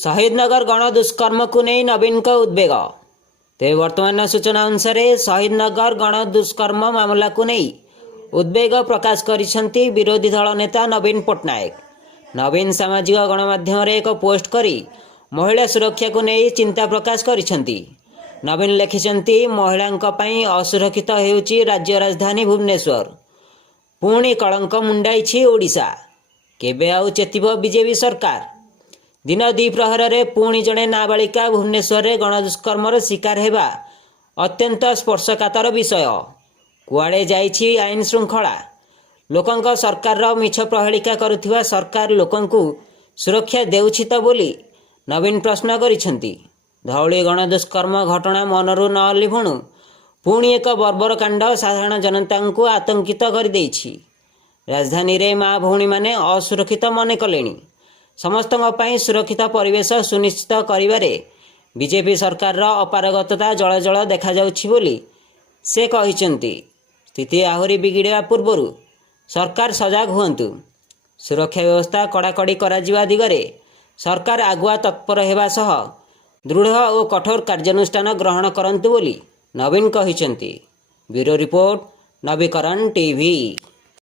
शहीदनगर गणदुष्कर्म को नहीं नवीन का उद्वेग। तेज वर्तमान सूचना अनुसार शहीदनगर गणदुष्कर्म मामला को नहीं उद्वेग प्रकाश करिसेंती विरोधी दल नेता नवीन पट्टनायक। नवीन सामाजिक गणमाध्यम एक पोस्ट करी महिला सुरक्षा को नहीं चिंता प्रकाश करिसेंती। नवीन लिखिसेंती महिलांक पई असुरक्षित हेउची राज्य राजधानी भुवनेश्वर। पुणी कलंक मुंडाई ओडिशा। केबे आउ चेतिब बीजेपी सरकार। दिन द्विप्रहर में पुणी जड़े नाबालिका भुवनेश्वर में गणदुष्कर्मर शिकार हेबा अत्यंत स्पर्शकातर विषय। कुआड़े जाइछि आईन श्रृंखला। लोकंक सरकार मिछ प्रहेलिका करुथिबा सरकार लोकंकु सुरक्षा देउछि त बोली नवीन प्रश्न करिसेंती। धौली गणदुष्कर्म घटना मनरू न लिभुणु पुणी एक बर्बर कांड साधारण जनता को आतंकित कर देइछि। राजधानी रे माँ भौणी माने असुरक्षित मन कलेनी। समस्त सुरक्षित परिवेश सुनिश्चित करिबारे बीजेपी सरकार अपारगतता जल जल देखा जाउछि बोली से कहिसेंती। स्थिति आहुरी बिगिड़ा पूर्व सरकार सजग हुअन्तु। सुरक्षा व्यवस्था कड़ाकड़ी करा दिगरे सरकार आगुआ तत्पर हेबा सह दृढ़ और कठोर कार्यानुष्ठान ग्रहण करंतु बोली नवीन कहिसेंती। ब्यूरो रिपोर्ट नवीकरण टीवी।